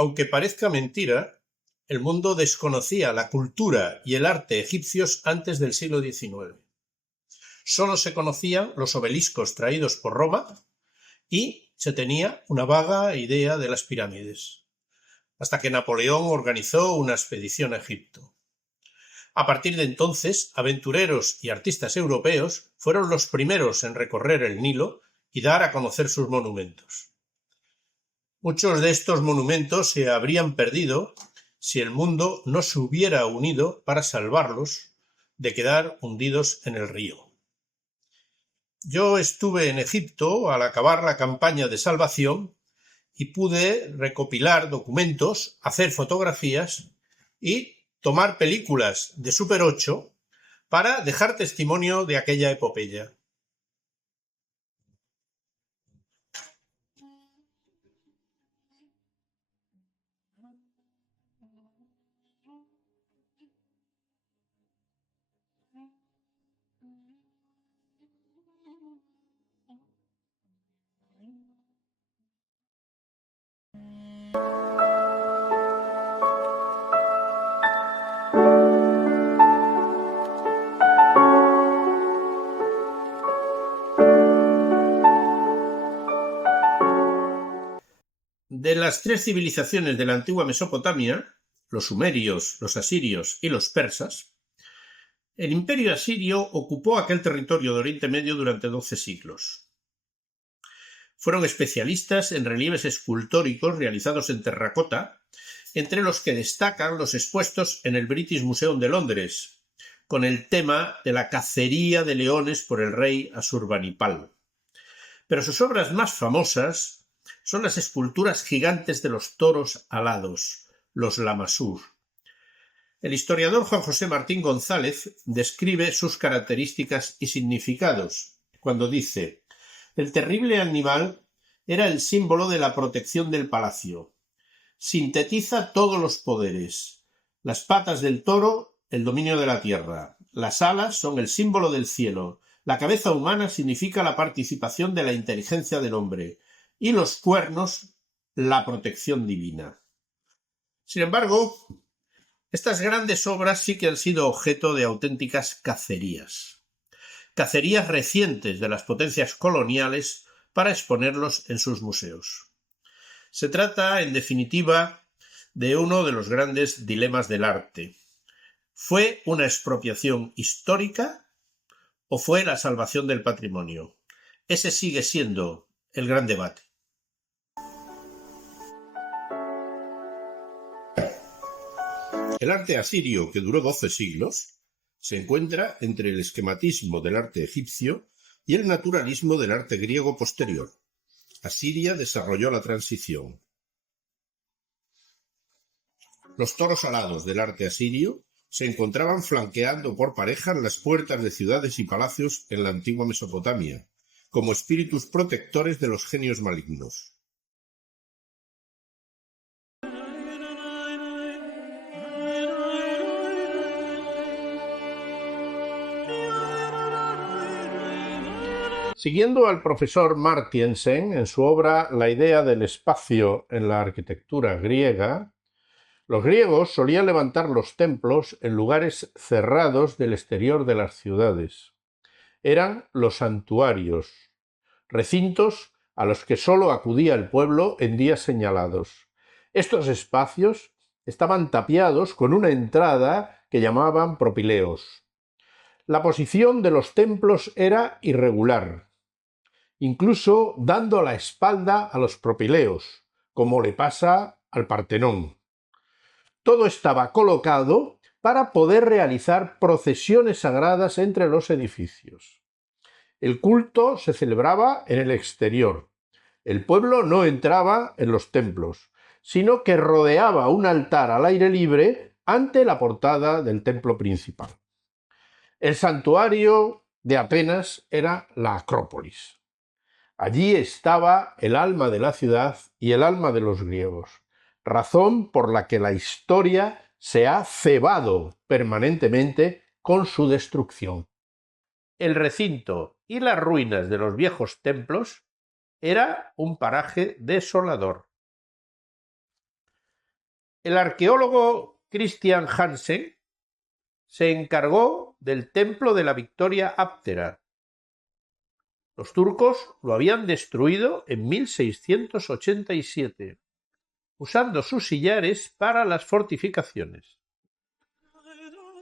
Aunque parezca mentira, el mundo desconocía la cultura y el arte egipcios antes del siglo XIX. Solo se conocían los obeliscos traídos por Roma y se tenía una vaga idea de las pirámides, hasta que Napoleón organizó una expedición a Egipto. A partir de entonces, aventureros y artistas europeos fueron los primeros en recorrer el Nilo y dar a conocer sus monumentos. Muchos de estos monumentos se habrían perdido si el mundo no se hubiera unido para salvarlos de quedar hundidos en el río. Yo estuve en Egipto al acabar la campaña de salvación y pude recopilar documentos, hacer fotografías y tomar películas de Super 8 para dejar testimonio de aquella epopeya. De las tres civilizaciones de la antigua Mesopotamia, los sumerios, los asirios y los persas, el imperio asirio ocupó aquel territorio de Oriente Medio durante 12 siglos. Fueron especialistas en relieves escultóricos realizados en terracota, entre los que destacan los expuestos en el British Museum de Londres, con el tema de la cacería de leones por el rey Asurbanipal. Pero sus obras más famosas son las esculturas gigantes de los toros alados, los Lamasur. El historiador Juan José Martín González describe sus características y significados cuando dice: el terrible animal era el símbolo de la protección del palacio. Sintetiza todos los poderes. Las patas del toro, el dominio de la tierra. Las alas son el símbolo del cielo. La cabeza humana significa la participación de la inteligencia del hombre. Y los cuernos, la protección divina. Sin embargo, estas grandes obras sí que han sido objeto de auténticas cacerías. Cacerías recientes de las potencias coloniales para exponerlos en sus museos. Se trata, en definitiva, de uno de los grandes dilemas del arte. ¿Fue una expropiación histórica o fue la salvación del patrimonio? Ese sigue siendo el gran debate. El arte asirio, que duró 12 siglos, se encuentra entre el esquematismo del arte egipcio y el naturalismo del arte griego posterior. Asiria desarrolló la transición. Los toros alados del arte asirio se encontraban flanqueando por pareja en las puertas de ciudades y palacios en la antigua Mesopotamia, como espíritus protectores de los genios malignos. Siguiendo al profesor Martiensen en su obra La idea del espacio en la arquitectura griega, los griegos solían levantar los templos en lugares cerrados del exterior de las ciudades. Eran los santuarios, recintos a los que sólo acudía el pueblo en días señalados. Estos espacios estaban tapiados con una entrada que llamaban propileos. La posición de los templos era irregular, incluso dando la espalda a los propileos, como le pasa al Partenón. Todo estaba colocado para poder realizar procesiones sagradas entre los edificios. El culto se celebraba en el exterior. El pueblo no entraba en los templos, sino que rodeaba un altar al aire libre ante la portada del templo principal. El santuario de Atenas era la Acrópolis. Allí estaba el alma de la ciudad y el alma de los griegos, razón por la que la historia se ha cebado permanentemente con su destrucción. El recinto y las ruinas de los viejos templos era un paraje desolador. El arqueólogo Christian Hansen se encargó del templo de la Victoria Áptera. Los turcos lo habían destruido en 1687, usando sus sillares para las fortificaciones.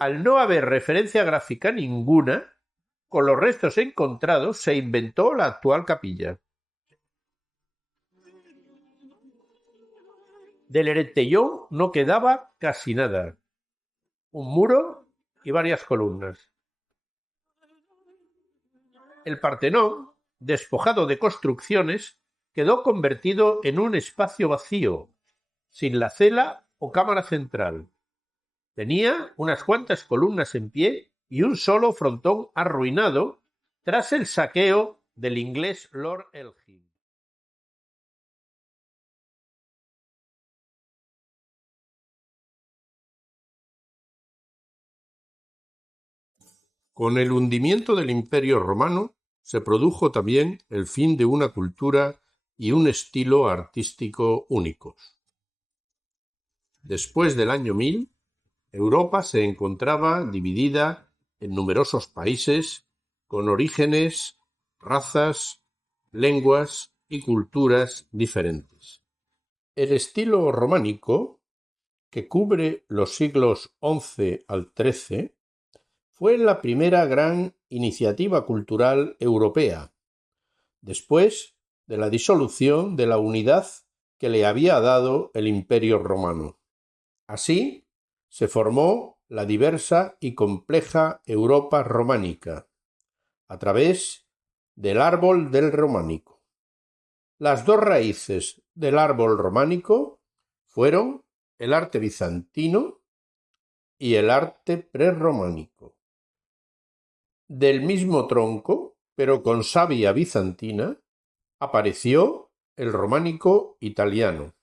Al no haber referencia gráfica ninguna, con los restos encontrados se inventó la actual capilla. Del Erechtheion no quedaba casi nada, un muro y varias columnas. El Partenón, despojado de construcciones, quedó convertido en un espacio vacío, sin la cela o cámara central. Tenía unas cuantas columnas en pie y un solo frontón arruinado tras el saqueo del inglés Lord Elgin. Con el hundimiento del Imperio Romano se produjo también el fin de una cultura y un estilo artístico únicos. Después del año 1000, Europa se encontraba dividida en numerosos países con orígenes, razas, lenguas y culturas diferentes. El estilo románico, que cubre los siglos XI al XIII, fue la primera gran iniciativa cultural europea, después de la disolución de la unidad que le había dado el Imperio Romano. Así se formó la diversa y compleja Europa románica, a través del árbol del románico. Las dos raíces del árbol románico fueron el arte bizantino y el arte prerrománico. Del mismo tronco, pero con savia bizantina, apareció el románico italiano.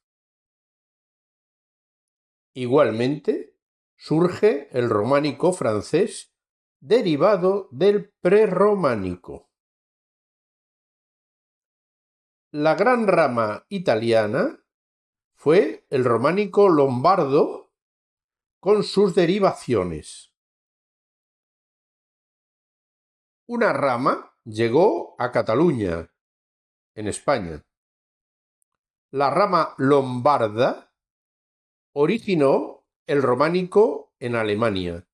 Igualmente, surge el románico francés derivado del prerrománico. La gran rama italiana fue el románico lombardo con sus derivaciones. Una rama llegó a Cataluña, en España. La rama lombarda originó el románico en Alemania.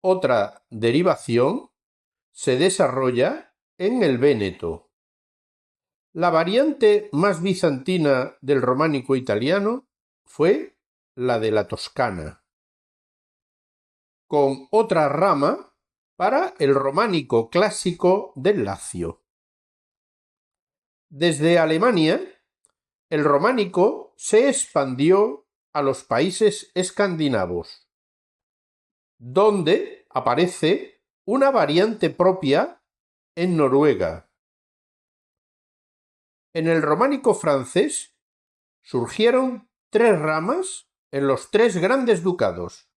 Otra derivación se desarrolla en el Véneto. La variante más bizantina del románico italiano fue la de la Toscana, con otra rama para el románico clásico del Lacio. Desde Alemania, el románico se expandió a los países escandinavos, donde aparece una variante propia en Noruega. En el románico francés surgieron tres ramas en los tres grandes ducados.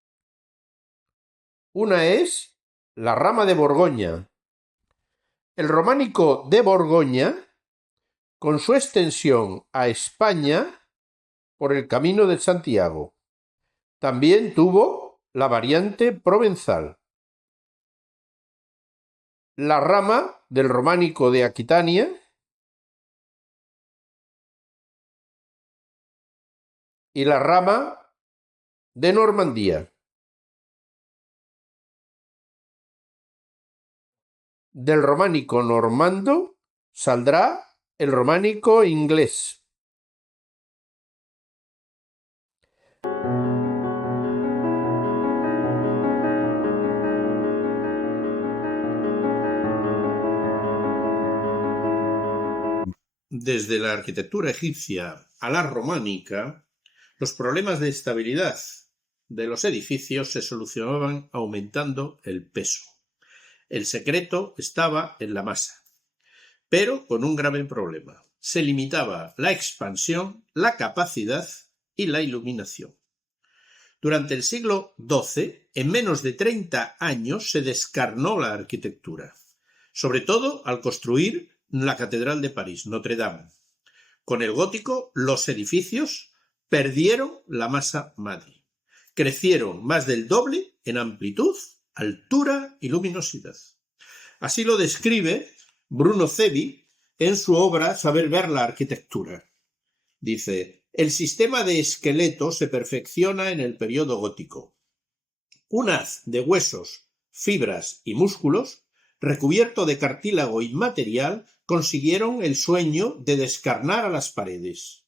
Una es la rama de Borgoña. El románico de Borgoña, con su extensión a España por el Camino de Santiago, también tuvo la variante provenzal. La rama del románico de Aquitania y la rama de Normandía. Del románico normando saldrá el románico inglés. Desde la arquitectura egipcia a la románica, los problemas de estabilidad de los edificios se solucionaban aumentando el peso. El secreto estaba en la masa, pero con un grave problema. Se limitaba la expansión, la capacidad y la iluminación. Durante el siglo XII, en menos de 30 años, se descarnó la arquitectura, sobre todo al construir la Catedral de París, Notre Dame. Con el gótico, los edificios perdieron la masa madre. Crecieron más del doble en amplitud, altura y luminosidad. Así lo describe Bruno Cevi en su obra Saber ver la arquitectura. Dice: el sistema de esqueleto se perfecciona en el periodo gótico. Un haz de huesos, fibras y músculos, recubierto de cartílago inmaterial, consiguieron el sueño de descarnar a las paredes.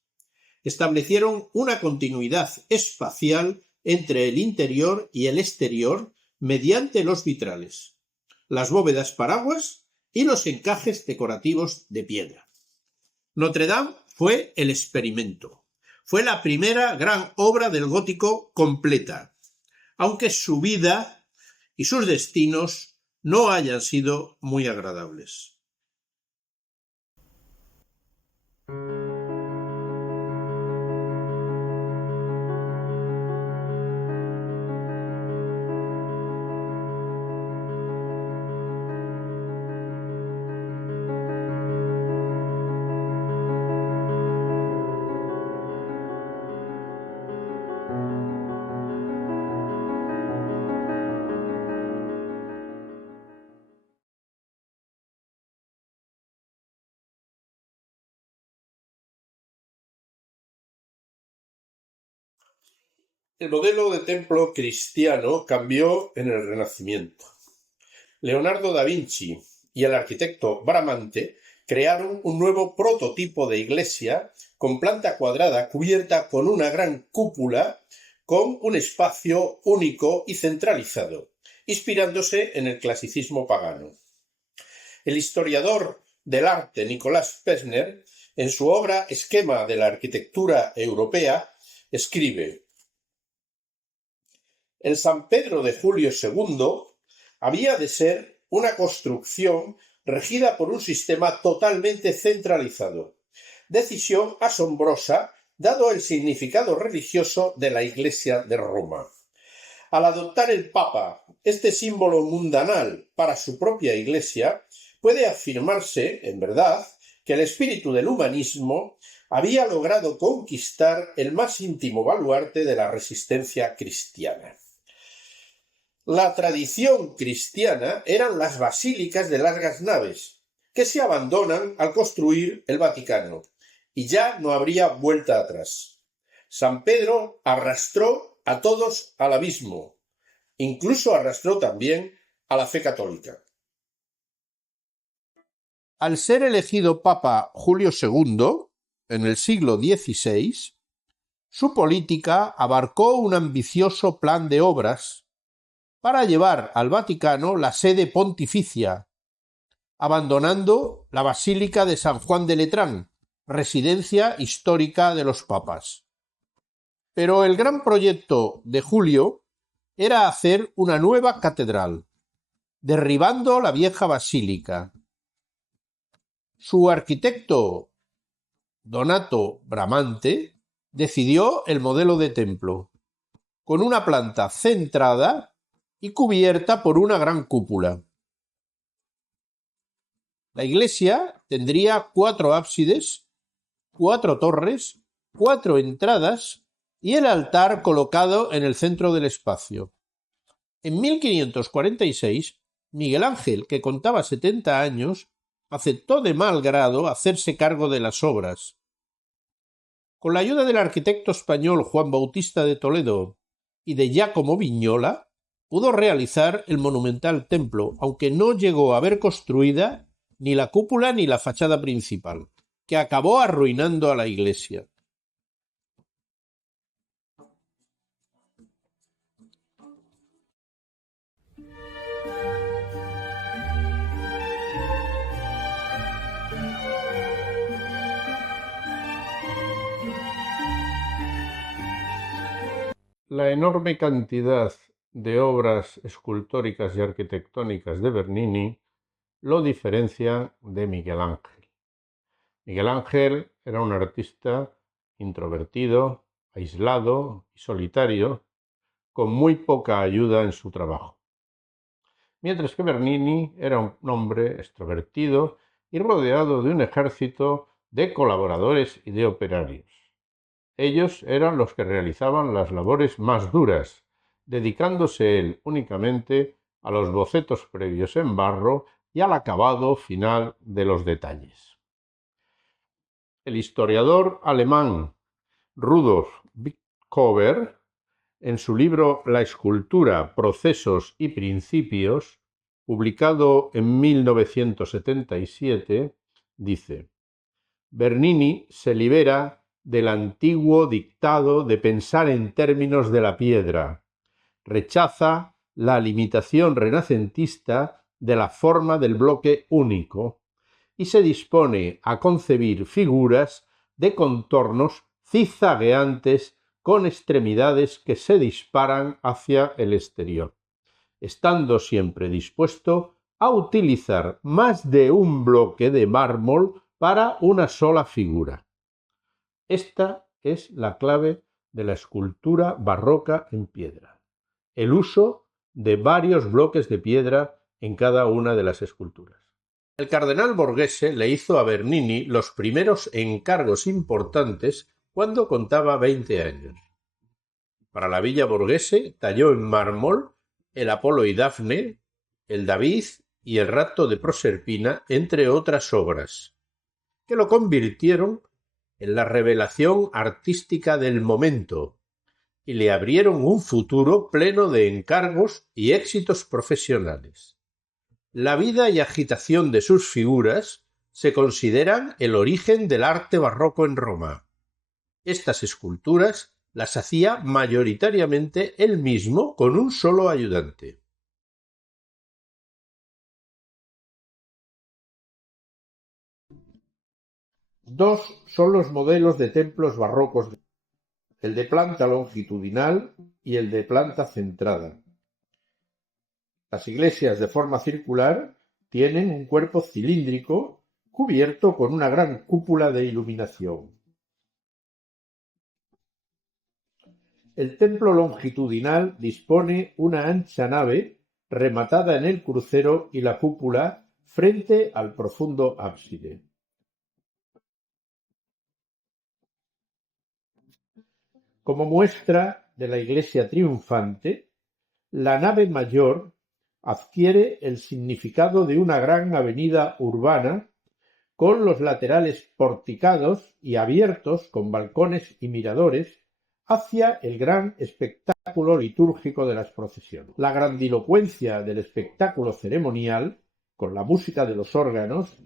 Establecieron una continuidad espacial entre el interior y el exterior mediante los vitrales, las bóvedas paraguas y los encajes decorativos de piedra. Notre Dame fue el experimento. Fue la primera gran obra del gótico completa, aunque su vida y sus destinos no hayan sido muy agradables. El modelo de templo cristiano cambió en el Renacimiento. Leonardo da Vinci y el arquitecto Bramante crearon un nuevo prototipo de iglesia con planta cuadrada cubierta con una gran cúpula con un espacio único y centralizado, inspirándose en el clasicismo pagano. El historiador del arte Nicolás Pessner, en su obra Esquema de la arquitectura europea, escribe: el San Pedro de Julio II había de ser una construcción regida por un sistema totalmente centralizado, decisión asombrosa dado el significado religioso de la Iglesia de Roma. Al adoptar el Papa este símbolo mundanal para su propia Iglesia, puede afirmarse, en verdad, que el espíritu del humanismo había logrado conquistar el más íntimo baluarte de la resistencia cristiana. La tradición cristiana eran las basílicas de largas naves, que se abandonan al construir el Vaticano, y ya no habría vuelta atrás. San Pedro arrastró a todos al abismo, incluso arrastró también a la fe católica. Al ser elegido Papa Julio II, en el siglo XVI, su política abarcó un ambicioso plan de obras para llevar al Vaticano la sede pontificia, abandonando la Basílica de San Juan de Letrán, residencia histórica de los papas. Pero el gran proyecto de Julio era hacer una nueva catedral, derribando la vieja basílica. Su arquitecto, Donato Bramante, decidió el modelo de templo, con una planta centrada y cubierta por una gran cúpula. La iglesia tendría 4 ábsides, 4 torres, 4 entradas y el altar colocado en el centro del espacio. En 1546, Miguel Ángel, que contaba 70 años, aceptó de mal grado hacerse cargo de las obras. Con la ayuda del arquitecto español Juan Bautista de Toledo y de Giacomo Vignola, pudo realizar el monumental templo, aunque no llegó a ver construida ni la cúpula ni la fachada principal, que acabó arruinando a la iglesia. La enorme cantidad de obras escultóricas y arquitectónicas de Bernini lo diferencia de Miguel Ángel. Miguel Ángel era un artista introvertido, aislado y solitario, con muy poca ayuda en su trabajo. Mientras que Bernini era un hombre extrovertido y rodeado de un ejército de colaboradores y de operarios. Ellos eran los que realizaban las labores más duras, dedicándose él únicamente a los bocetos previos en barro y al acabado final de los detalles. El historiador alemán Rudolf Virchow, en su libro La escultura, procesos y principios, publicado en 1977, dice: Bernini se libera del antiguo dictado de pensar en términos de la piedra, rechaza la limitación renacentista de la forma del bloque único y se dispone a concebir figuras de contornos zigzagueantes con extremidades que se disparan hacia el exterior, estando siempre dispuesto a utilizar más de un bloque de mármol para una sola figura. Esta es la clave de la escultura barroca en piedra: el uso de varios bloques de piedra en cada una de las esculturas. El cardenal Borghese le hizo a Bernini los primeros encargos importantes cuando contaba 20 años. Para la Villa Borghese talló en mármol el Apolo y Dafne, el David y el Rapto de Proserpina, entre otras obras, que lo convirtieron en la revelación artística del momento y le abrieron un futuro pleno de encargos y éxitos profesionales. La vida y agitación de sus figuras se consideran el origen del arte barroco en Roma. Estas esculturas las hacía mayoritariamente él mismo con un solo ayudante. Dos son los modelos de templos barrocos: el de planta longitudinal y el de planta centrada. Las iglesias de forma circular tienen un cuerpo cilíndrico cubierto con una gran cúpula de iluminación. El templo longitudinal dispone una ancha nave rematada en el crucero y la cúpula frente al profundo ábside. Como muestra de la iglesia triunfante, la nave mayor adquiere el significado de una gran avenida urbana con los laterales porticados y abiertos con balcones y miradores hacia el gran espectáculo litúrgico de las procesiones. La grandilocuencia del espectáculo ceremonial, con la música de los órganos,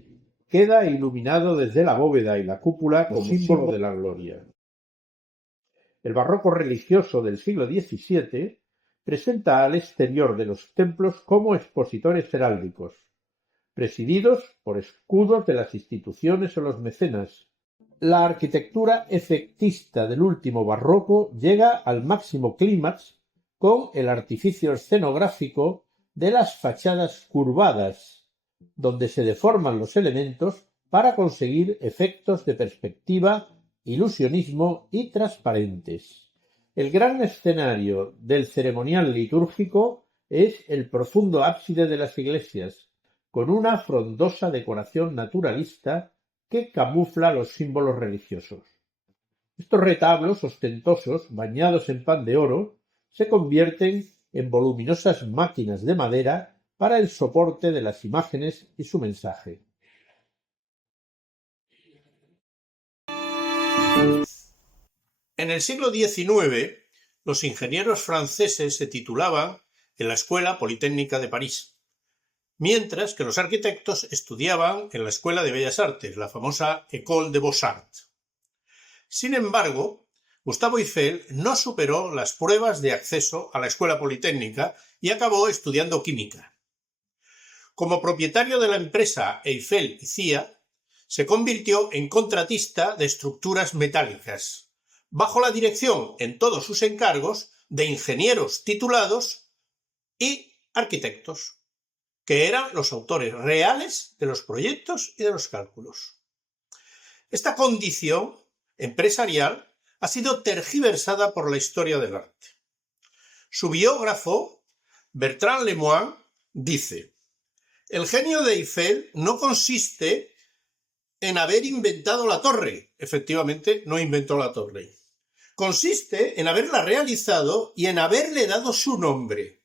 queda iluminado desde la bóveda y la cúpula como símbolo de la gloria. El barroco religioso del siglo XVII presenta al exterior de los templos como expositores heráldicos, presididos por escudos de las instituciones o los mecenas. La arquitectura efectista del último barroco llega al máximo clímax con el artificio escenográfico de las fachadas curvadas, donde se deforman los elementos para conseguir efectos de perspectiva, ilusionismo y transparentes. El gran escenario del ceremonial litúrgico es el profundo ábside de las iglesias, con una frondosa decoración naturalista que camufla los símbolos religiosos. Estos retablos ostentosos, bañados en pan de oro, se convierten en voluminosas máquinas de madera para el soporte de las imágenes y su mensaje. En el siglo XIX, los ingenieros franceses se titulaban en la Escuela Politécnica de París, mientras que los arquitectos estudiaban en la Escuela de Bellas Artes, la famosa École des Beaux-Arts. Sin embargo, Gustave Eiffel no superó las pruebas de acceso a la Escuela Politécnica y acabó estudiando química. Como propietario de la empresa Eiffel y Cia, se convirtió en contratista de estructuras metálicas, bajo la dirección en todos sus encargos de ingenieros titulados y arquitectos, que eran los autores reales de los proyectos y de los cálculos. Esta condición empresarial ha sido tergiversada por la historia del arte. Su biógrafo, Bertrand Lemoine, dice: el genio de Eiffel no consiste en haber inventado la torre. Efectivamente, no inventó la torre, Consiste en haberla realizado y en haberle dado su nombre.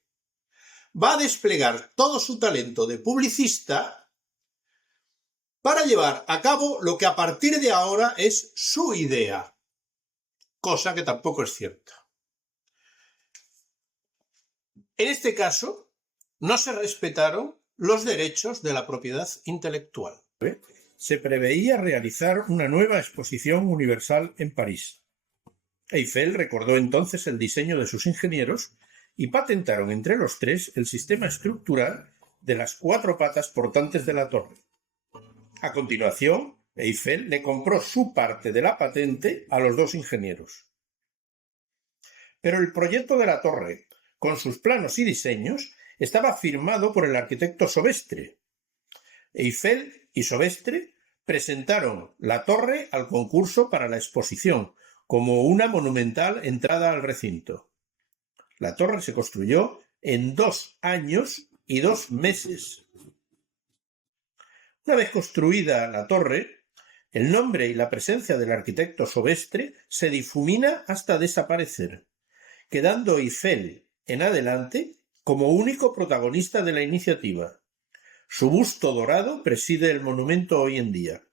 Va a desplegar todo su talento de publicista para llevar a cabo lo que a partir de ahora es su idea, cosa que tampoco es cierta. En este caso, no se respetaron los derechos de la propiedad intelectual. Se preveía realizar una nueva exposición universal en París. Eiffel recordó entonces el diseño de sus ingenieros y patentaron entre los tres el sistema estructural de las 4 patas portantes de la torre. A continuación, Eiffel le compró su parte de la patente a los 2 ingenieros. Pero el proyecto de la torre, con sus planos y diseños, estaba firmado por el arquitecto Sobestre. Eiffel y Sobestre presentaron la torre al concurso para la exposición, como una monumental entrada al recinto. La torre se construyó en 2 años y 2 meses. Una vez construida la torre, el nombre y la presencia del arquitecto Sobestre se difumina hasta desaparecer, quedando Eiffel en adelante como único protagonista de la iniciativa. Su busto dorado preside el monumento hoy en día.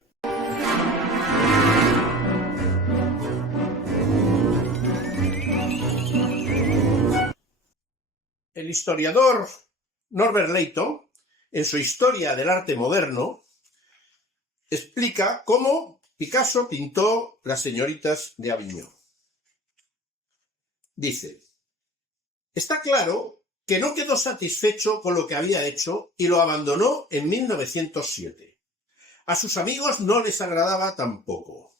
El historiador Norbert Leighton, en su Historia del arte moderno, explica cómo Picasso pintó Las señoritas de Aviñón. Dice: está claro que no quedó satisfecho con lo que había hecho y lo abandonó en 1907. A sus amigos no les agradaba tampoco.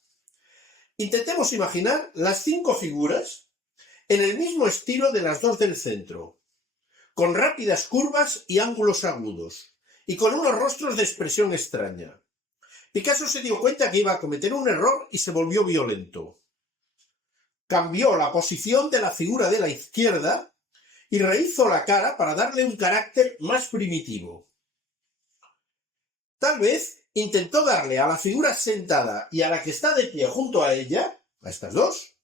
Intentemos imaginar las 5 figuras en el mismo estilo de las 2 del centro, con rápidas curvas y ángulos agudos, y con unos rostros de expresión extraña. Picasso se dio cuenta que iba a cometer un error y se volvió violento. Cambió la posición de la figura de la izquierda y rehizo la cara para darle un carácter más primitivo. Tal vez intentó darle a la figura sentada y a la que está de pie junto a ella, a estas 2,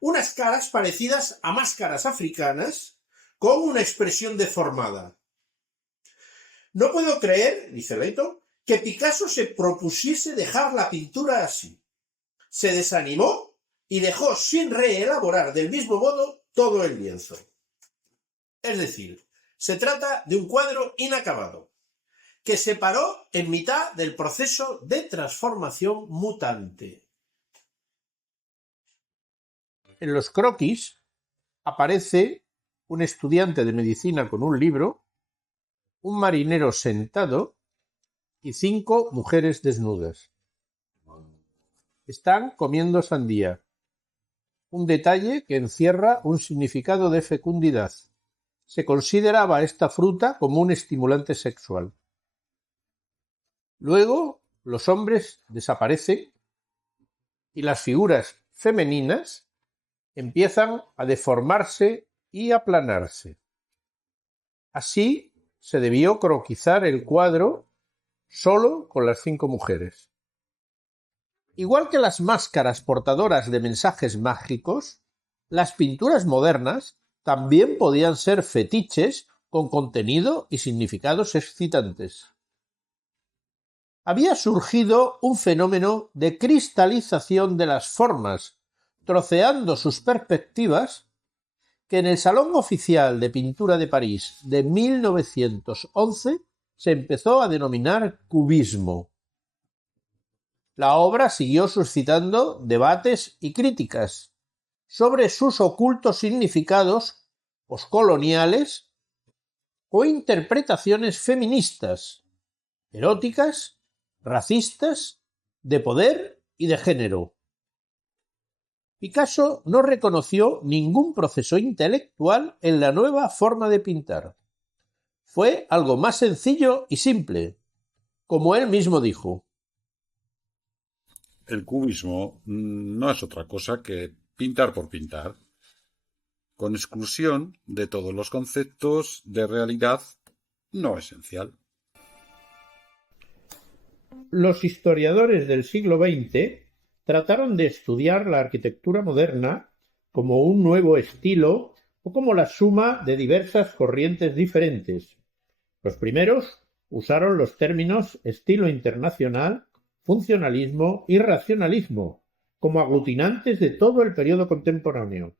unas caras parecidas a máscaras africanas con una expresión deformada. No puedo creer, dice Leighton, que Picasso se propusiese dejar la pintura así. Se desanimó y dejó sin reelaborar del mismo modo todo el lienzo. Es decir, se trata de un cuadro inacabado, que se paró en mitad del proceso de transformación mutante. En los croquis aparece un estudiante de medicina con un libro, un marinero sentado y 5 mujeres desnudas. Están comiendo sandía, un detalle que encierra un significado de fecundidad. Se consideraba esta fruta como un estimulante sexual. Luego, los hombres desaparecen y las figuras femeninas empiezan a deformarse y aplanarse. Así se debió croquizar el cuadro solo con las 5 mujeres. Igual que las máscaras portadoras de mensajes mágicos, las pinturas modernas también podían ser fetiches con contenido y significados excitantes. Había surgido un fenómeno de cristalización de las formas, troceando sus perspectivas, que en el Salón Oficial de Pintura de París de 1911 se empezó a denominar cubismo. La obra siguió suscitando debates y críticas sobre sus ocultos significados poscoloniales o interpretaciones feministas, eróticas, racistas, de poder y de género. Picasso no reconoció ningún proceso intelectual en la nueva forma de pintar. Fue algo más sencillo y simple, como él mismo dijo. El cubismo no es otra cosa que pintar por pintar, con exclusión de todos los conceptos de realidad no esencial. Los historiadores del siglo XX trataron de estudiar la arquitectura moderna como un nuevo estilo o como la suma de diversas corrientes diferentes. Los primeros usaron los términos estilo internacional, funcionalismo y racionalismo como aglutinantes de todo el periodo contemporáneo.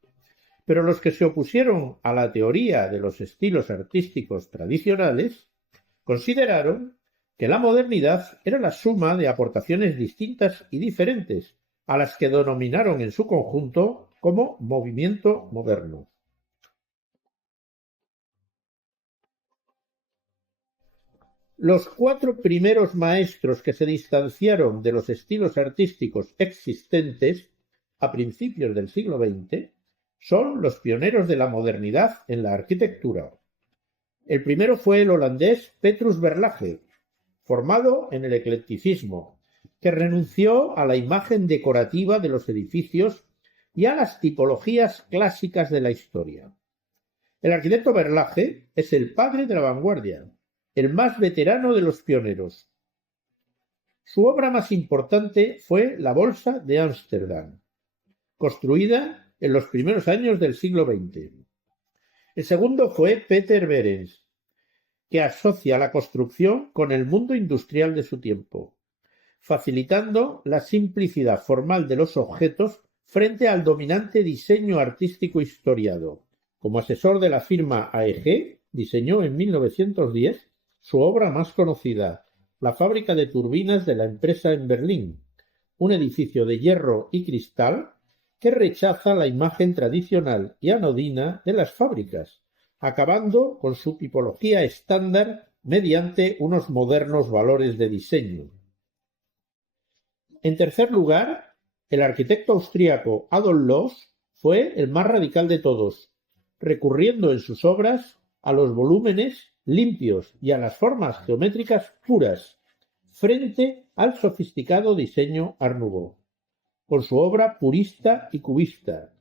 Pero los que se opusieron a la teoría de los estilos artísticos tradicionales consideraron que la modernidad era la suma de aportaciones distintas y diferentes, a las que denominaron en su conjunto como movimiento moderno. Los 4 primeros maestros que se distanciaron de los estilos artísticos existentes a principios del siglo XX son los pioneros de la modernidad en la arquitectura. El primero fue el holandés Petrus Verlage, formado en el eclecticismo, que renunció a la imagen decorativa de los edificios y a las tipologías clásicas de la historia. El arquitecto Verlage es el padre de la vanguardia, el más veterano de los pioneros. Su obra más importante fue la Bolsa de Ámsterdam, construida en los primeros años del siglo XX. El segundo fue Peter Behrens, que asocia la construcción con el mundo industrial de su tiempo, facilitando la simplicidad formal de los objetos frente al dominante diseño artístico historiado. Como asesor de la firma AEG, diseñó en 1910 su obra más conocida, la fábrica de turbinas de la empresa en Berlín, un edificio de hierro y cristal que rechaza la imagen tradicional y anodina de las fábricas, acabando con su tipología estándar mediante unos modernos valores de diseño. En tercer lugar, el arquitecto austríaco Adolf Loos fue el más radical de todos, recurriendo en sus obras a los volúmenes limpios y a las formas geométricas puras, frente al sofisticado diseño Art Nouveau, con su obra purista y cubista.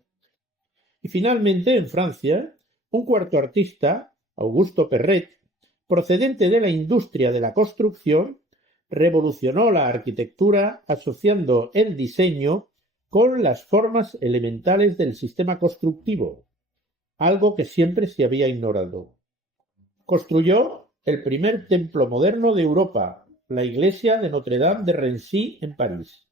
Y finalmente, en Francia, un cuarto artista, Augusto Perret, procedente de la industria de la construcción, revolucionó la arquitectura asociando el diseño con las formas elementales del sistema constructivo, algo que siempre se había ignorado. Construyó el primer templo moderno de Europa, la iglesia de Notre-Dame de Rency en París,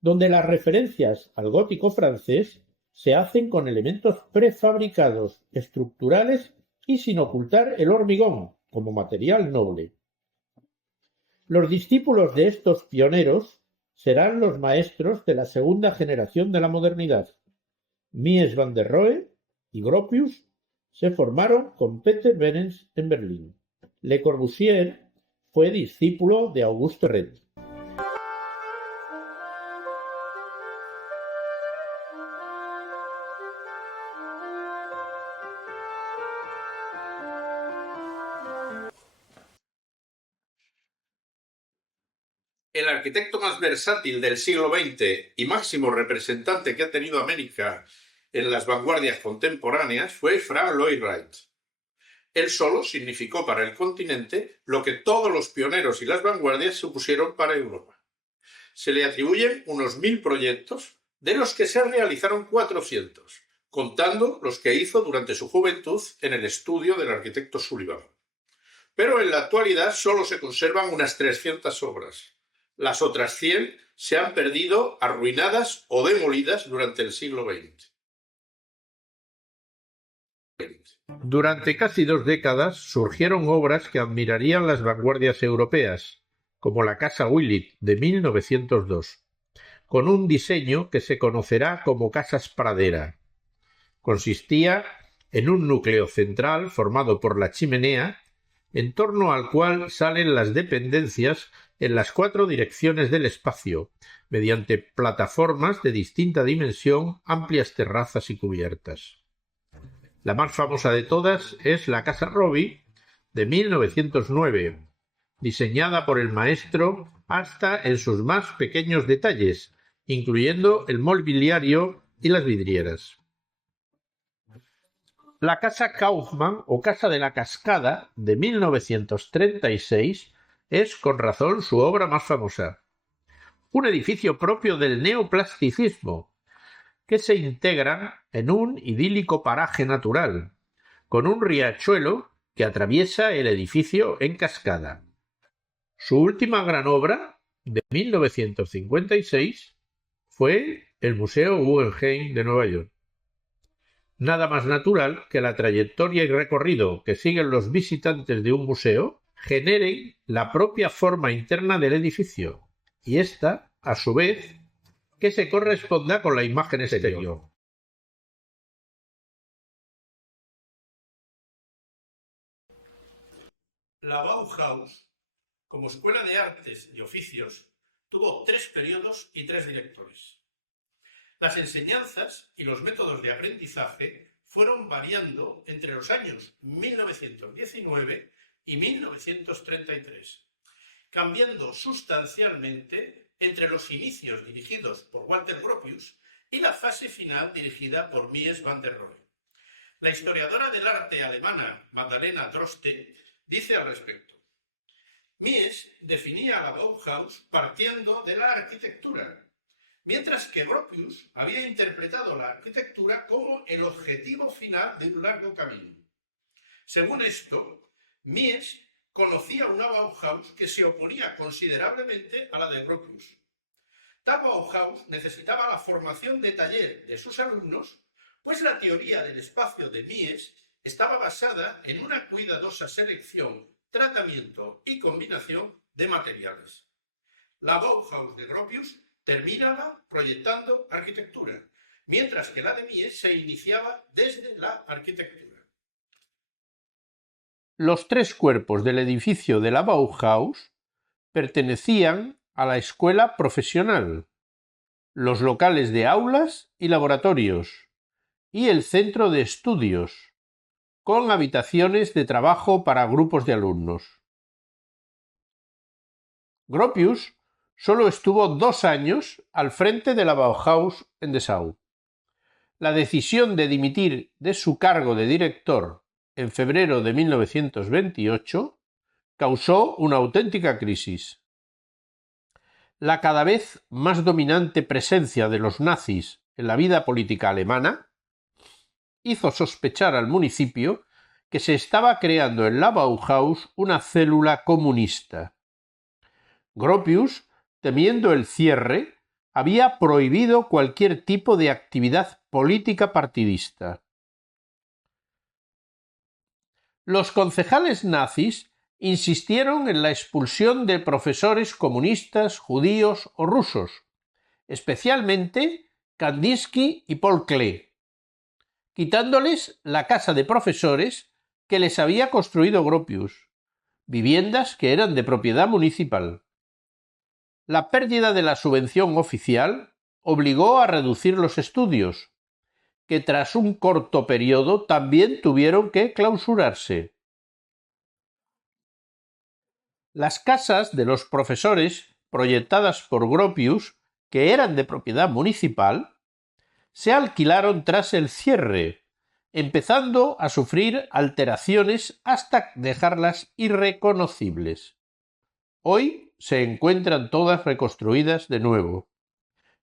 donde las referencias al gótico francés se hacen con elementos prefabricados, estructurales y sin ocultar el hormigón como material noble. Los discípulos de estos pioneros serán los maestros de la segunda generación de la modernidad. Mies van der Rohe y Gropius se formaron con Peter Behrens en Berlín. Le Corbusier fue discípulo de Auguste Perret. El arquitecto más versátil del siglo XX y máximo representante que ha tenido América en las vanguardias contemporáneas fue Frank Lloyd Wright. Él solo significó para el continente lo que todos los pioneros y las vanguardias supusieron para Europa. Se le atribuyen unos 1000 proyectos, de los que se realizaron 400, contando los que hizo durante su juventud en el estudio del arquitecto Sullivan. Pero en la actualidad solo se conservan unas 300 obras. Las otras 100 se han perdido, arruinadas o demolidas durante el siglo XX. Durante casi 2 décadas surgieron obras que admirarían las vanguardias europeas, como la Casa Willith de 1902, con un diseño que se conocerá como Casas Pradera. Consistía en un núcleo central formado por la chimenea, en torno al cual salen las dependencias en las 4 direcciones del espacio, mediante plataformas de distinta dimensión, amplias terrazas y cubiertas. La más famosa de todas es la Casa Robbie de 1909, diseñada por el maestro hasta en sus más pequeños detalles, incluyendo el mobiliario y las vidrieras. La Casa Kaufmann o Casa de la Cascada de 1936 es con razón su obra más famosa. Un edificio propio del neoplasticismo, que se integran en un idílico paraje natural, con un riachuelo que atraviesa el edificio en cascada. Su última gran obra, de 1956, fue el Museo Guggenheim de Nueva York. Nada más natural que la trayectoria y recorrido que siguen los visitantes de un museo generen la propia forma interna del edificio, y ésta, a su vez, que se corresponda con la imagen exterior. La Bauhaus, como escuela de artes y oficios, tuvo 3 periodos y 3 directores. Las enseñanzas y los métodos de aprendizaje fueron variando entre los años 1919 y 1933, cambiando sustancialmente entre los inicios dirigidos por Walter Gropius y la fase final dirigida por Mies van der Rohe. La historiadora del arte alemana Magdalena Droste dice al respecto: Mies definía a la Bauhaus partiendo de la arquitectura, mientras que Gropius había interpretado la arquitectura como el objetivo final de un largo camino. Según esto, Mies conocía una Bauhaus que se oponía considerablemente a la de Gropius. Tal Bauhaus necesitaba la formación de taller de sus alumnos, pues la teoría del espacio de Mies estaba basada en una cuidadosa selección, tratamiento y combinación de materiales. La Bauhaus de Gropius terminaba proyectando arquitectura, mientras que la de Mies se iniciaba desde la arquitectura. Los 3 cuerpos del edificio de la Bauhaus pertenecían a la escuela profesional, los locales de aulas y laboratorios, y el centro de estudios, con habitaciones de trabajo para grupos de alumnos. Gropius solo estuvo 2 años al frente de la Bauhaus en Dessau. La decisión de dimitir de su cargo de director en febrero de 1928 causó una auténtica crisis. La cada vez más dominante presencia de los nazis en la vida política alemana hizo sospechar al municipio que se estaba creando en la Bauhaus una célula comunista. Gropius, temiendo el cierre, había prohibido cualquier tipo de actividad política partidista. Los concejales nazis insistieron en la expulsión de profesores comunistas, judíos o rusos, especialmente Kandinsky y Paul Klee, quitándoles la casa de profesores que les había construido Gropius, viviendas que eran de propiedad municipal. La pérdida de la subvención oficial obligó a reducir los estudios, que tras un corto periodo también tuvieron que clausurarse. Las casas de los profesores proyectadas por Gropius, que eran de propiedad municipal, se alquilaron tras el cierre, empezando a sufrir alteraciones hasta dejarlas irreconocibles. Hoy se encuentran todas reconstruidas de nuevo.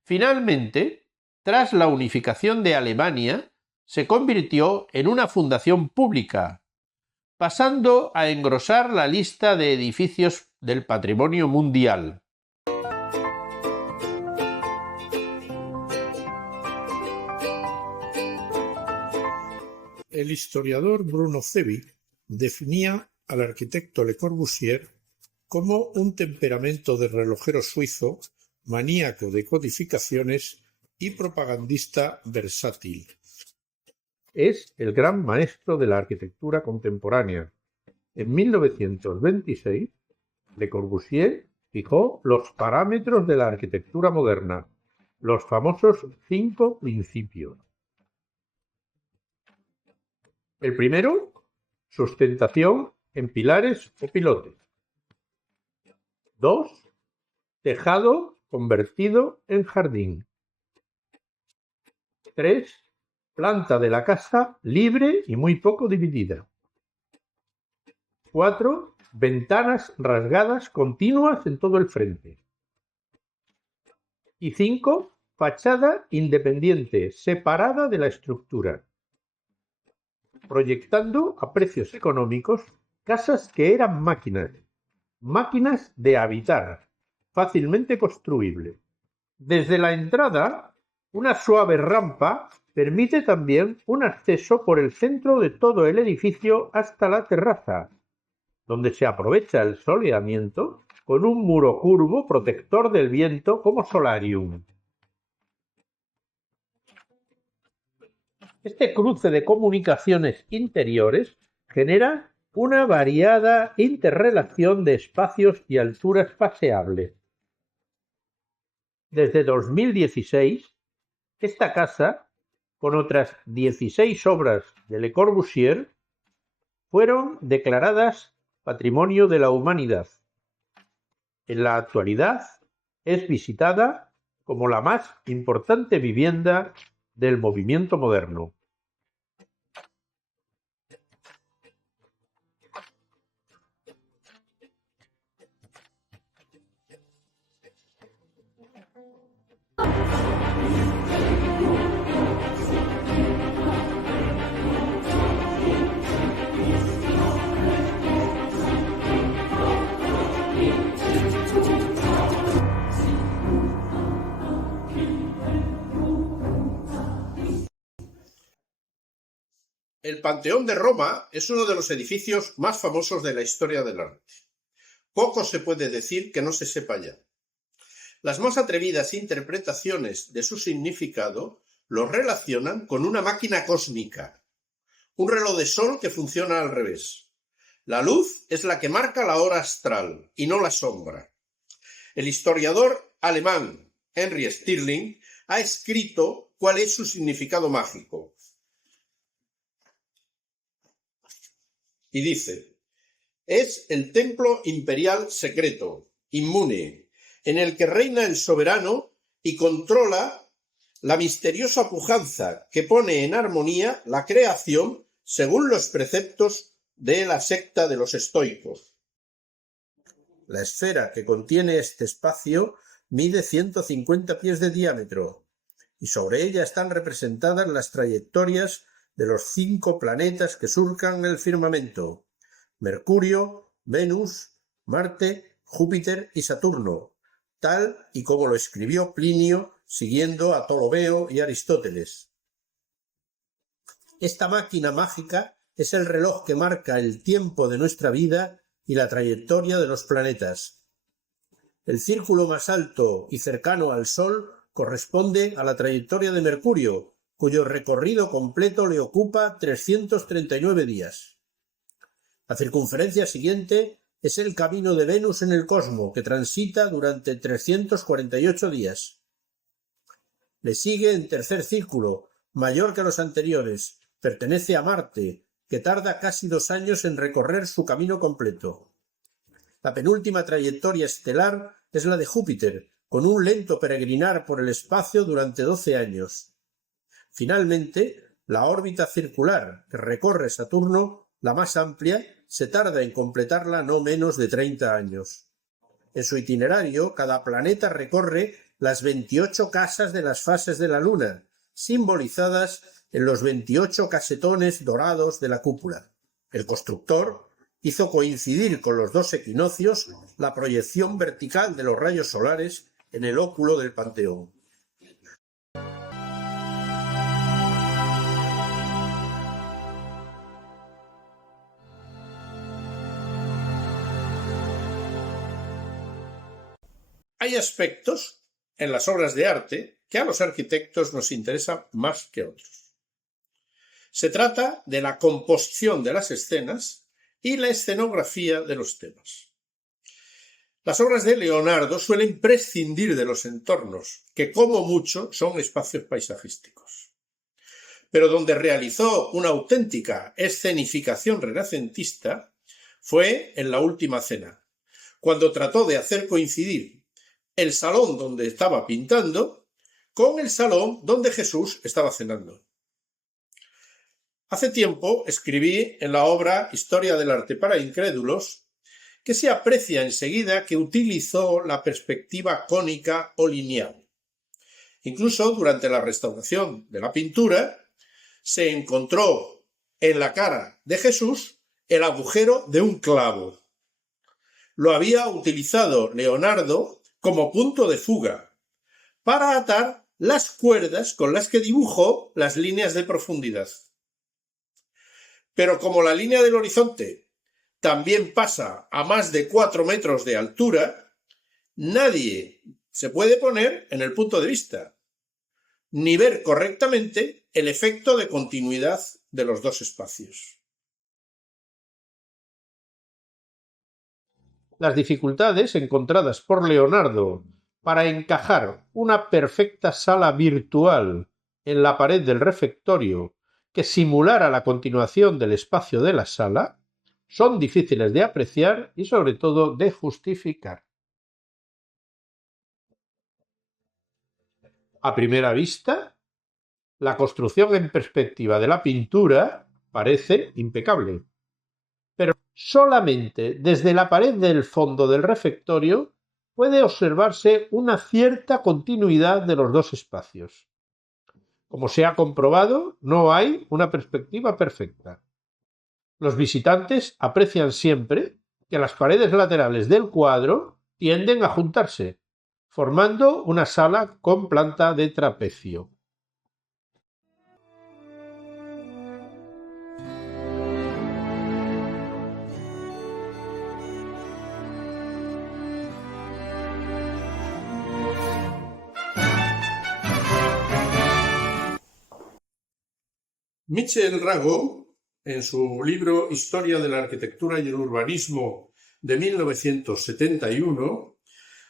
Finalmente, tras la unificación de Alemania, se convirtió en una fundación pública, pasando a engrosar la lista de edificios del patrimonio mundial. El historiador Bruno Zevi definía al arquitecto Le Corbusier como un temperamento de relojero suizo, maníaco de codificaciones y propagandista versátil. Es el gran maestro de la arquitectura contemporánea. En 1926, Le Corbusier fijó los parámetros de la arquitectura moderna, los famosos 5 principios. El primero, sustentación en pilares o pilotes. 2. Tejado convertido en jardín. 3. Planta de la casa libre y muy poco dividida. 4. Ventanas rasgadas continuas en todo el frente. Y 5. fachada independiente, separada de la estructura, proyectando a precios económicos casas que eran máquinas de habitar, fácilmente construibles. Desde la entrada, una suave rampa permite también un acceso por el centro de todo el edificio hasta la terraza, donde se aprovecha el soleamiento con un muro curvo protector del viento como solarium. Este cruce de comunicaciones interiores genera una variada interrelación de espacios y alturas paseables. Desde 2016, esta casa, con otras 16 obras de Le Corbusier, fueron declaradas Patrimonio de la Humanidad. En la actualidad es visitada como la más importante vivienda del movimiento moderno. El Panteón de Roma es uno de los edificios más famosos de la historia del arte. Poco se puede decir que no se sepa ya. Las más atrevidas interpretaciones de su significado lo relacionan con una máquina cósmica, un reloj de sol que funciona al revés. La luz es la que marca la hora astral y no la sombra. El historiador alemán Henry Stirling ha escrito cuál es su significado mágico. Y dice: es el templo imperial secreto, inmune, en el que reina el soberano y controla la misteriosa pujanza que pone en armonía la creación según los preceptos de la secta de los estoicos. La esfera que contiene este espacio mide 150 pies de diámetro y sobre ella están representadas las trayectorias de los 5 planetas que surcan el firmamento: Mercurio, Venus, Marte, Júpiter y Saturno, tal y como lo escribió Plinio siguiendo a Ptolomeo y Aristóteles. Esta máquina mágica es el reloj que marca el tiempo de nuestra vida y la trayectoria de los planetas. El círculo más alto y cercano al Sol corresponde a la trayectoria de Mercurio, cuyo recorrido completo le ocupa 339 días. La circunferencia siguiente es el camino de Venus en el cosmos, que transita durante 348 días. Le sigue en tercer círculo, mayor que los anteriores, pertenece a Marte, que tarda casi 2 años en recorrer su camino completo. La penúltima trayectoria estelar es la de Júpiter, con un lento peregrinar por el espacio durante 12 años. Finalmente, la órbita circular que recorre Saturno, la más amplia, se tarda en completarla no menos de 30 años. En su itinerario, cada planeta recorre las 28 casas de las fases de la Luna, simbolizadas en los 28 casetones dorados de la cúpula. El constructor hizo coincidir con los 2 equinoccios la proyección vertical de los rayos solares en el óculo del Panteón. Hay aspectos en las obras de arte que a los arquitectos nos interesan más que otros. Se trata de la composición de las escenas y la escenografía de los temas. Las obras de Leonardo suelen prescindir de los entornos, que como mucho son espacios paisajísticos. Pero donde realizó una auténtica escenificación renacentista fue en La Última Cena, cuando trató de hacer coincidir el salón donde estaba pintando con el salón donde Jesús estaba cenando. Hace tiempo escribí en la obra Historia del arte para incrédulos que se aprecia enseguida que utilizó la perspectiva cónica o lineal. Incluso durante la restauración de la pintura se encontró en la cara de Jesús el agujero de un clavo. Lo había utilizado Leonardo como punto de fuga para atar las cuerdas con las que dibujó las líneas de profundidad. Pero como la línea del horizonte también pasa a más de 4 metros de altura, nadie se puede poner en el punto de vista, ni ver correctamente el efecto de continuidad de los dos espacios. Las dificultades encontradas por Leonardo para encajar una perfecta sala virtual en la pared del refectorio que simulara la continuación del espacio de la sala son difíciles de apreciar y sobre todo de justificar. A primera vista, la construcción en perspectiva de la pintura parece impecable, pero solamente desde la pared del fondo del refectorio puede observarse una cierta continuidad de los dos espacios. Como se ha comprobado, no hay una perspectiva perfecta. Los visitantes aprecian siempre que las paredes laterales del cuadro tienden a juntarse, formando una sala con planta de trapecio. Michel Rago, en su libro Historia de la Arquitectura y el Urbanismo de 1971,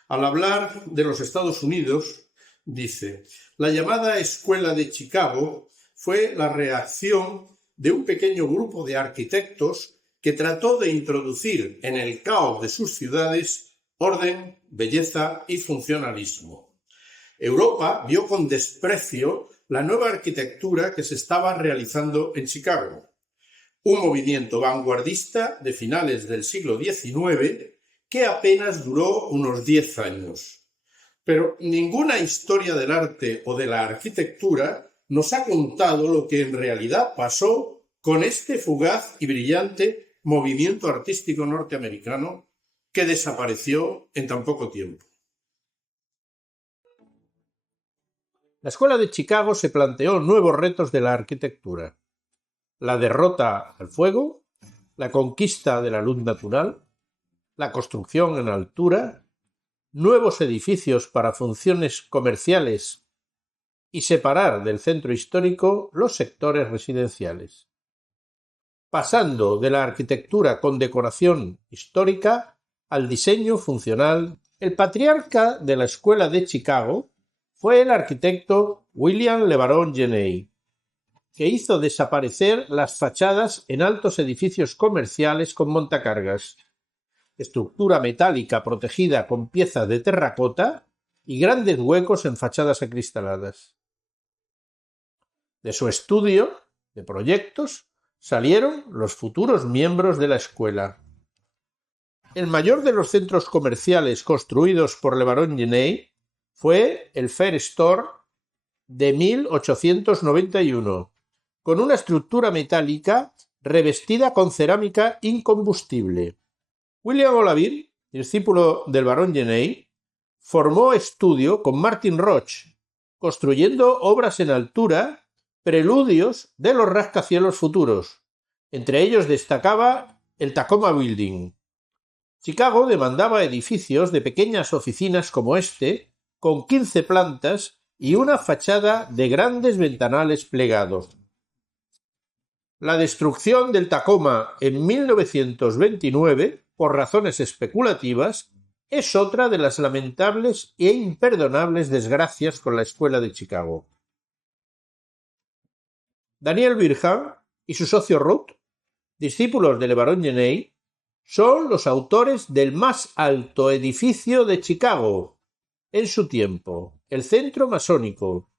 al hablar de los Estados Unidos, dice: la llamada Escuela de Chicago fue la reacción de un pequeño grupo de arquitectos que trató de introducir en el caos de sus ciudades orden, belleza y funcionalismo. Europa vio con desprecio la nueva arquitectura que se estaba realizando en Chicago, un movimiento vanguardista de finales del siglo XIX que apenas duró unos 10 años. Pero ninguna historia del arte o de la arquitectura nos ha contado lo que en realidad pasó con este fugaz y brillante movimiento artístico norteamericano que desapareció en tan poco tiempo. La Escuela de Chicago se planteó nuevos retos de la arquitectura: la derrota al fuego, la conquista de la luz natural, la construcción en altura, nuevos edificios para funciones comerciales y separar del centro histórico los sectores residenciales. Pasando de la arquitectura con decoración histórica al diseño funcional, el patriarca de la Escuela de Chicago fue el arquitecto William LeBaron Jenney, que hizo desaparecer las fachadas en altos edificios comerciales con montacargas, estructura metálica protegida con piezas de terracota y grandes huecos en fachadas acristaladas. De su estudio de proyectos salieron los futuros miembros de la escuela. El mayor de los centros comerciales construidos por LeBaron Jenney fue el Fair Store de 1891, con una estructura metálica revestida con cerámica incombustible. William Olavir, discípulo del barón Jenney, formó estudio con Martin Roch, construyendo obras en altura, preludios de los rascacielos futuros. Entre ellos destacaba el Tacoma Building. Chicago demandaba edificios de pequeñas oficinas como este, con 15 plantas y una fachada de grandes ventanales plegados. La destrucción del Tacoma en 1929, por razones especulativas, es otra de las lamentables e imperdonables desgracias con la Escuela de Chicago. Daniel Birham y su socio Ruth, discípulos de LeBaron Jenney, son los autores del más alto edificio de Chicago en su tiempo, el Centro Masónico,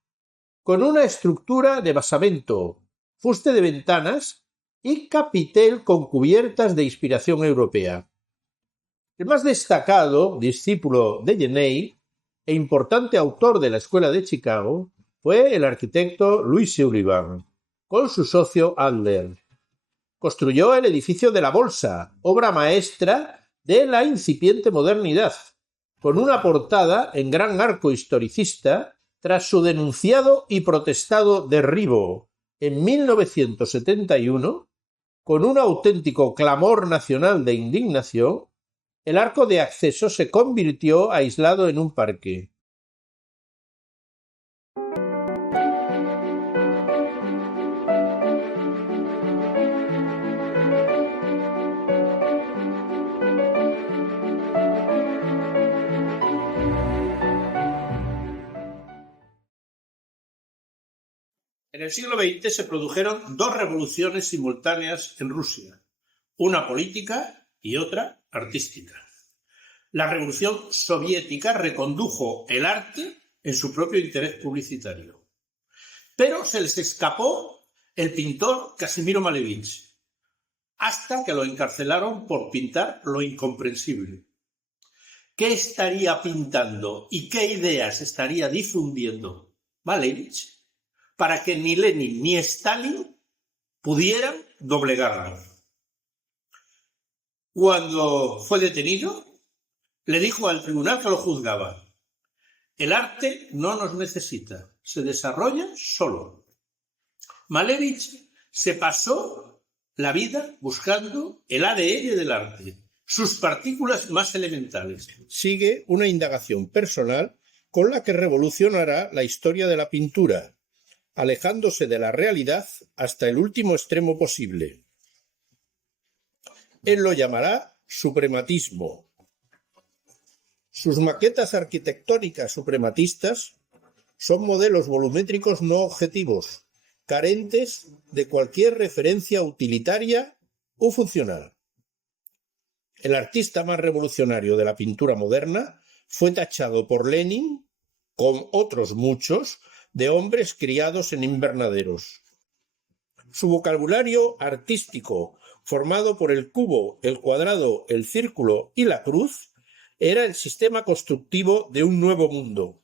con una estructura de basamento, fuste de ventanas y capitel con cubiertas de inspiración europea. El más destacado discípulo de Jenney e importante autor de la Escuela de Chicago fue el arquitecto Louis Sullivan, con su socio Adler. Construyó el edificio de la Bolsa, obra maestra de la incipiente modernidad, con una portada en gran arco historicista tras su denunciado y protestado derribo en 1971, con un auténtico clamor nacional de indignación. El arco de acceso se convirtió aislado en un parque. En el siglo XX se produjeron dos revoluciones simultáneas en Rusia, una política y otra artística. La revolución soviética recondujo el arte en su propio interés publicitario. Pero se les escapó el pintor Casimiro Malevich, hasta que lo encarcelaron por pintar lo incomprensible. ¿Qué estaría pintando y qué ideas estaría difundiendo Malevich para que ni Lenin ni Stalin pudieran doblegarlo? Cuando fue detenido, le dijo al tribunal que lo juzgaba: el arte no nos necesita, se desarrolla solo. Malevich se pasó la vida buscando el ADN del arte, sus partículas más elementales. Sigue una indagación personal con la que revolucionará la historia de la pintura, alejándose de la realidad hasta el último extremo posible. Él lo llamará suprematismo. Sus maquetas arquitectónicas suprematistas son modelos volumétricos no objetivos, carentes de cualquier referencia utilitaria o funcional. El artista más revolucionario de la pintura moderna fue tachado por Lenin, con otros muchos, de hombres criados en invernaderos. Su vocabulario artístico, formado por el cubo, el cuadrado, el círculo y la cruz, era el sistema constructivo de un nuevo mundo.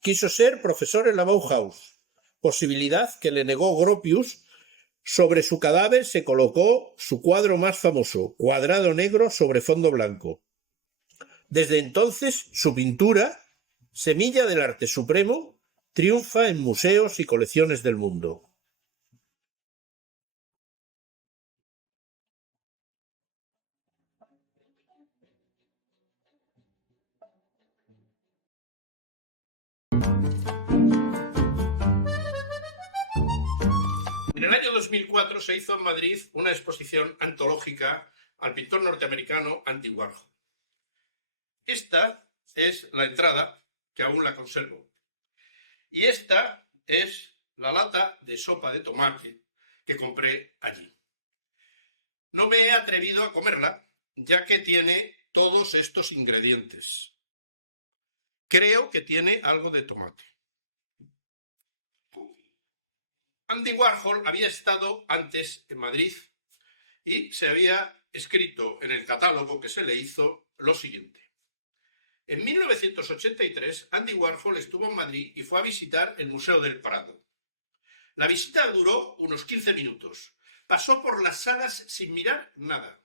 Quiso ser profesor en la Bauhaus, posibilidad que le negó Gropius. Sobre su cadáver se colocó su cuadro más famoso, cuadrado negro sobre fondo blanco. Desde entonces, su pintura, semilla del arte supremo, triunfa en museos y colecciones del mundo. En el año 2004 se hizo en Madrid una exposición antológica al pintor norteamericano Andy Warhol. Esta es la entrada, que aún la conservo. Y esta es la lata de sopa de tomate que compré allí. No me he atrevido a comerla, ya que tiene todos estos ingredientes. Creo que tiene algo de tomate. Andy Warhol había estado antes en Madrid y se había escrito en el catálogo que se le hizo lo siguiente. En 1983, Andy Warhol estuvo en Madrid y fue a visitar el Museo del Prado. La visita duró unos 15 minutos. Pasó por las salas sin mirar nada.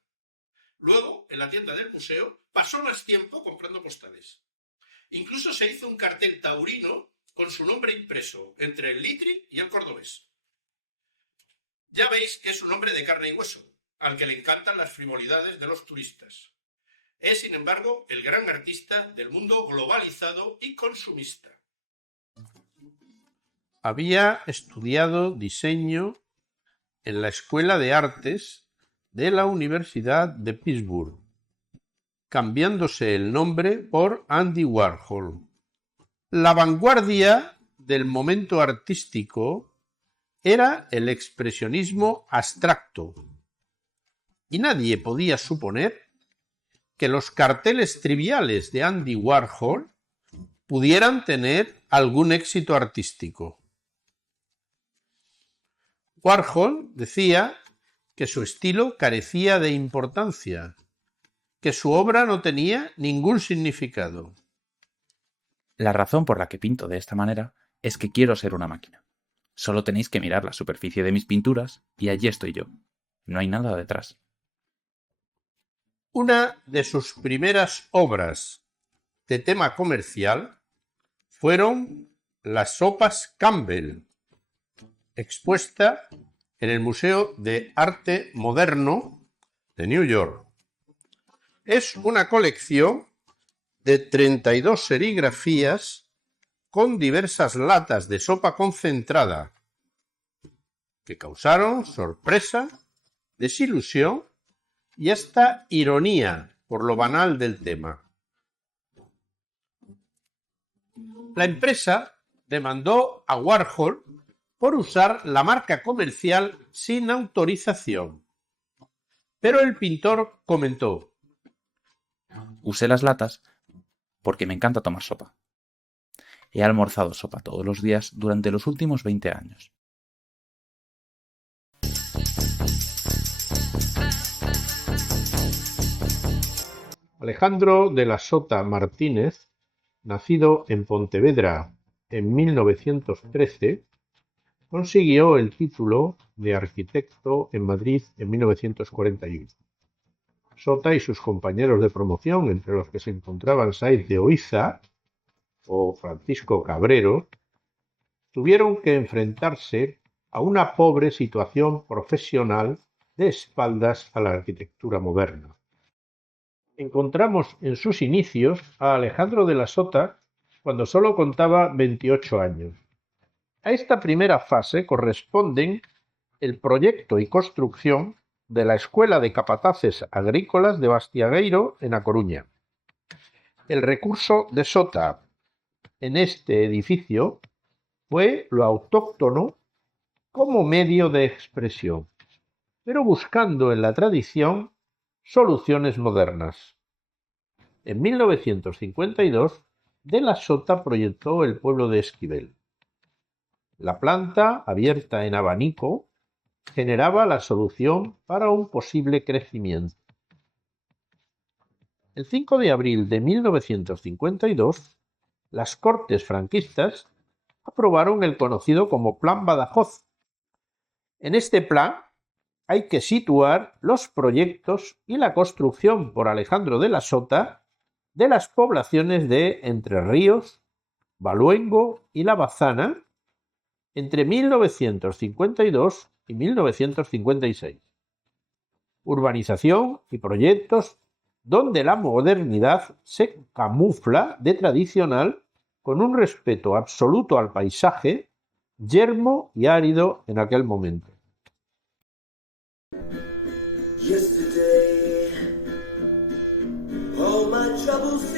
Luego, en la tienda del museo, pasó más tiempo comprando postales. Incluso se hizo un cartel taurino con su nombre impreso entre el Litri y el Cordobés. Ya veis que es un hombre de carne y hueso, al que le encantan las frivolidades de los turistas. Es, sin embargo, el gran artista del mundo globalizado y consumista. Había estudiado diseño en la Escuela de Artes de la Universidad de Pittsburgh, cambiándose el nombre por Andy Warhol. La vanguardia del momento artístico era el expresionismo abstracto, y nadie podía suponer que los carteles triviales de Andy Warhol pudieran tener algún éxito artístico. Warhol decía que su estilo carecía de importancia, que su obra no tenía ningún significado. La razón por la que pinto de esta manera es que quiero ser una máquina. Solo tenéis que mirar la superficie de mis pinturas y allí estoy yo. No hay nada detrás. Una de sus primeras obras de tema comercial fueron las sopas Campbell, expuesta en el Museo de Arte Moderno de New York. Es una colección de 32 serigrafías con diversas latas de sopa concentrada que causaron sorpresa, desilusión y hasta ironía por lo banal del tema. La empresa demandó a Warhol por usar la marca comercial sin autorización, pero el pintor comentó: Usé las latas porque me encanta tomar sopa. He almorzado sopa todos los días durante los últimos 20 años. Alejandro de la Sota Martínez, nacido en Pontevedra en 1913, consiguió el título de arquitecto en Madrid en 1941. Sota y sus compañeros de promoción, entre los que se encontraban Sáiz de Oiza o Francisco Cabrero, tuvieron que enfrentarse a una pobre situación profesional de espaldas a la arquitectura moderna. Encontramos en sus inicios a Alejandro de la Sota cuando solo contaba 28 años. A esta primera fase corresponden el proyecto y construcción de la Escuela de Capataces Agrícolas de Bastiagueiro en A Coruña. El recurso de Sota en este edificio fue lo autóctono como medio de expresión, pero buscando en la tradición soluciones modernas. En 1952, de la Sota proyectó el pueblo de Esquivel. La planta, abierta en abanico, generaba la solución para un posible crecimiento. El 5 de abril de 1952, las Cortes franquistas aprobaron el conocido como Plan Badajoz. En este plan hay que situar los proyectos y la construcción por Alejandro de la Sota de las poblaciones de Entre Ríos, Baluengo y La Bazana entre 1952 y 1956. Urbanización y proyectos donde la modernidad se camufla de tradicional con un respeto absoluto al paisaje, yermo y árido en aquel momento. Yesterday, all my troubles